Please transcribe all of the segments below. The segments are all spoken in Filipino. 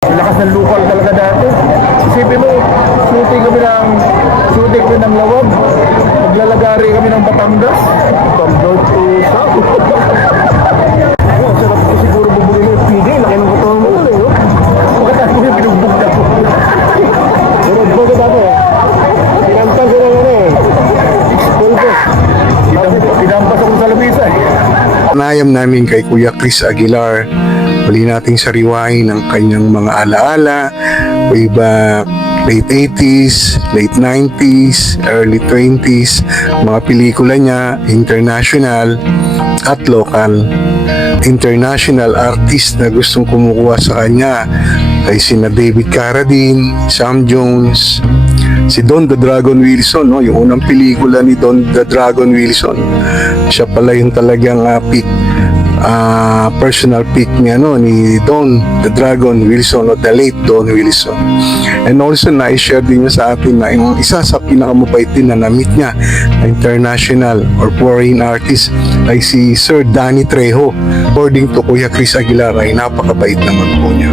Lakas ng lukal talaga dati. Isipin mo, shooting kami ng Lawag. Maglalagari kami ng Batangas. From north to south. Sarap ko siguro bubuli mo yung PJ. Laki ng katawang mo ulit. Pagkatapos mo yung binugbog na po. Sunod po ko dati. Pinampas ko lang ano eh. Pulpo. Pinampas ako sa lamisa eh. Panayam namin kay Kuya Chris Aguilar. Muli nating sariwain ang kanyang mga alaala, way back late 80s, late 90s, early 20s, mga pelikula niya, international at local. International artist na gustong kumukuha sa kanya ay sina David Carradine, Sam Jones, si Don the Dragon Wilson, no? Yung unang pelikula ni Don the Dragon Wilson. Siya pala yung talagang personal pick niya, no, ni Don the Dragon Wilson o the late Don Wilson. And also na-share din niya sa atin na yung isa sa pinakamabait din na na-meet niya na international or foreign artist ay si Sir Danny Trejo. According to Kuya Chris Aguilar ay napakabait naman po niya.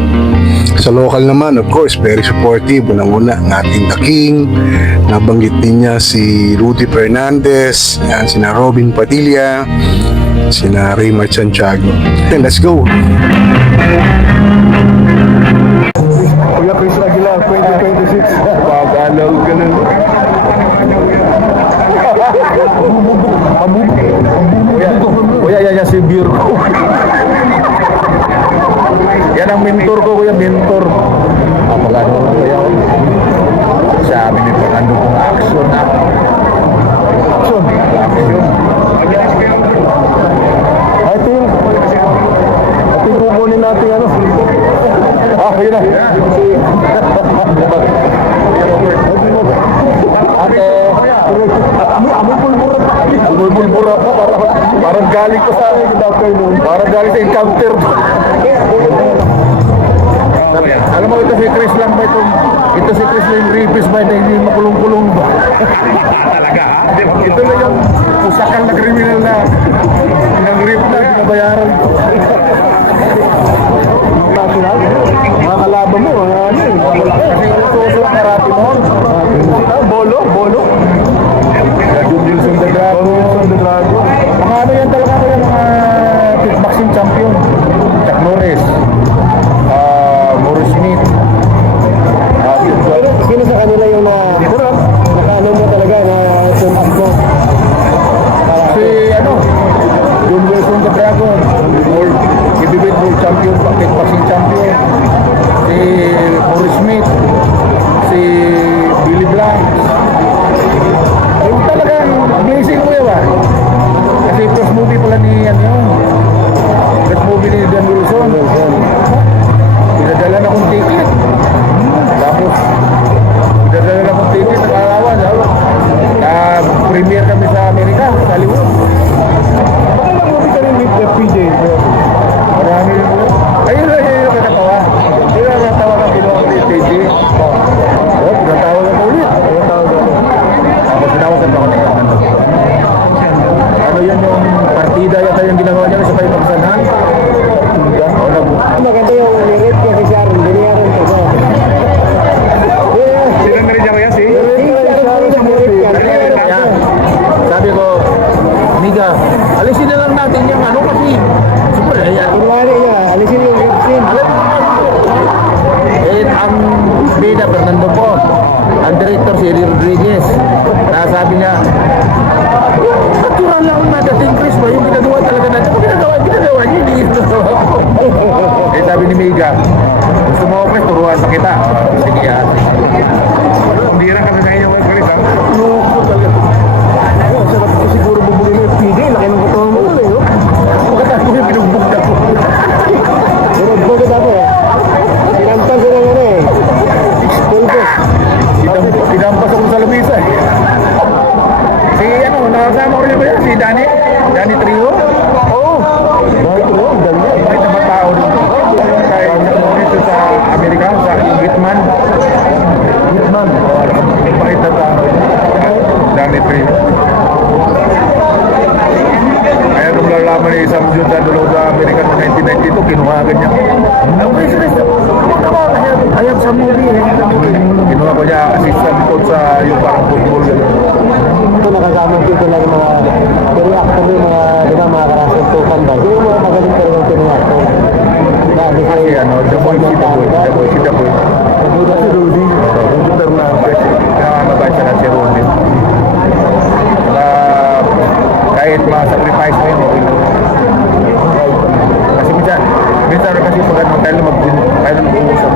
Sa local naman, of course, very supportive. Unang-una, ang ating The King. Nabanggit din niya si Rudy Fernandez, yan, sina Robin Padilla, sina Raymar Santiago. Then, let's go! Kuya Chris Aguilar, 2026. Pag-alaw ka na. Kuya, yan si Virgo. Yan ang mentor ko, kuya, mentor. Kapag ano, kuya, sabi nito, ano kong action na. Action. Ito yung kukunin natin ano. Yun na. Amoy pulbura ko. Parang galing ko sa encounter. Alam mo, ito si Chris lang ba ito si Chris lang yung rapist ba, hindi makulong-kulong ba? Talaga ha? Ito na yung usakal na kriminal na ng rape na binabayaran ko. Mga kalaban mo, ano eh. Kasi uso ang karate mo. Bolo. Wilson the Dragon. Mga ano yan talaga ko yung mga kickboxing champion. Chuck Norris. Morris Smith. Sino sa kanila yung nakaano mo talaga na sumas mo? Si John Wilson the Dragon, world heavyweight world champion, kickboxing champion. Si Morris Smith, si Billy Blanc. Yung talagang amazing mo yun kasi first movie pala ni first movie ni Dan Wilson. Pinadala na akong ticket. Tapos pinadala na akong ticket sa Kalawan. Premiere kami sa Amerika, sa Hollywood. Baka lang mo ka rin with the PJ. Marami rin po. Ayun yung katatawa. Ayun ang natawa ng kinuha ni PJ. Pinatawag ako ulit. Tapos sinawagan ako ng ano yan yung partida yata yung ginawa niya sa pagpagsanhan. Maganda yung lyric kasi Sharon, biniyaran ko ba? Sino na rin niya kaya si? Sabi ko, Miga, alisin na lang natin yung ano kasi super Kunwari niya, alisin yung rip scene. ang bida Fernando po, ang director si Eddie Rodriguez. Sabi niya, natural lang na dating Chris ba yung ginagawa talaga natin. Kung ginagawa niya, hindi ito. Sabi ni Miga, gusto mo Chris, turuan pa kita. Sige yan. Hindi lang kasi sa inyo Chris ha. Loko talaga. Sarap ko siguro bubuli mo yung PJ, laki ng katawang mo ulit. Pagkatapos mo yung binugbog na po. Sunod po ko dati. Pinampas ko lang ano eh. Pulpo. Pinampas ako sa lamisa eh. Si nakasama ko rin ba yan? Si Danny Trejo? Oo. Bakit ko? Ang ganda. Bakit naman tao dito? Kaya dito sa Amerika, sa Whitman. Bakit na tao? Danny Trejo. Kaya nung lalaman ni Sam Jones na dulo sa Amerika noong 1992, kinuha agad niya. Ang president, yung parang football. Ito nakasama dito lang yung mga reactor yung mga, di ba, mga karasong tukan ba? Yung mga magaling talagang tiniactor. Kasi the boy, si the boy. Si Rudy. Rudy Fernandez. Mabait siya na si Rudy. Kahit ma-sacrifice mo yun, okay lang. Kasi minsan kasi pag tayo mag-uusap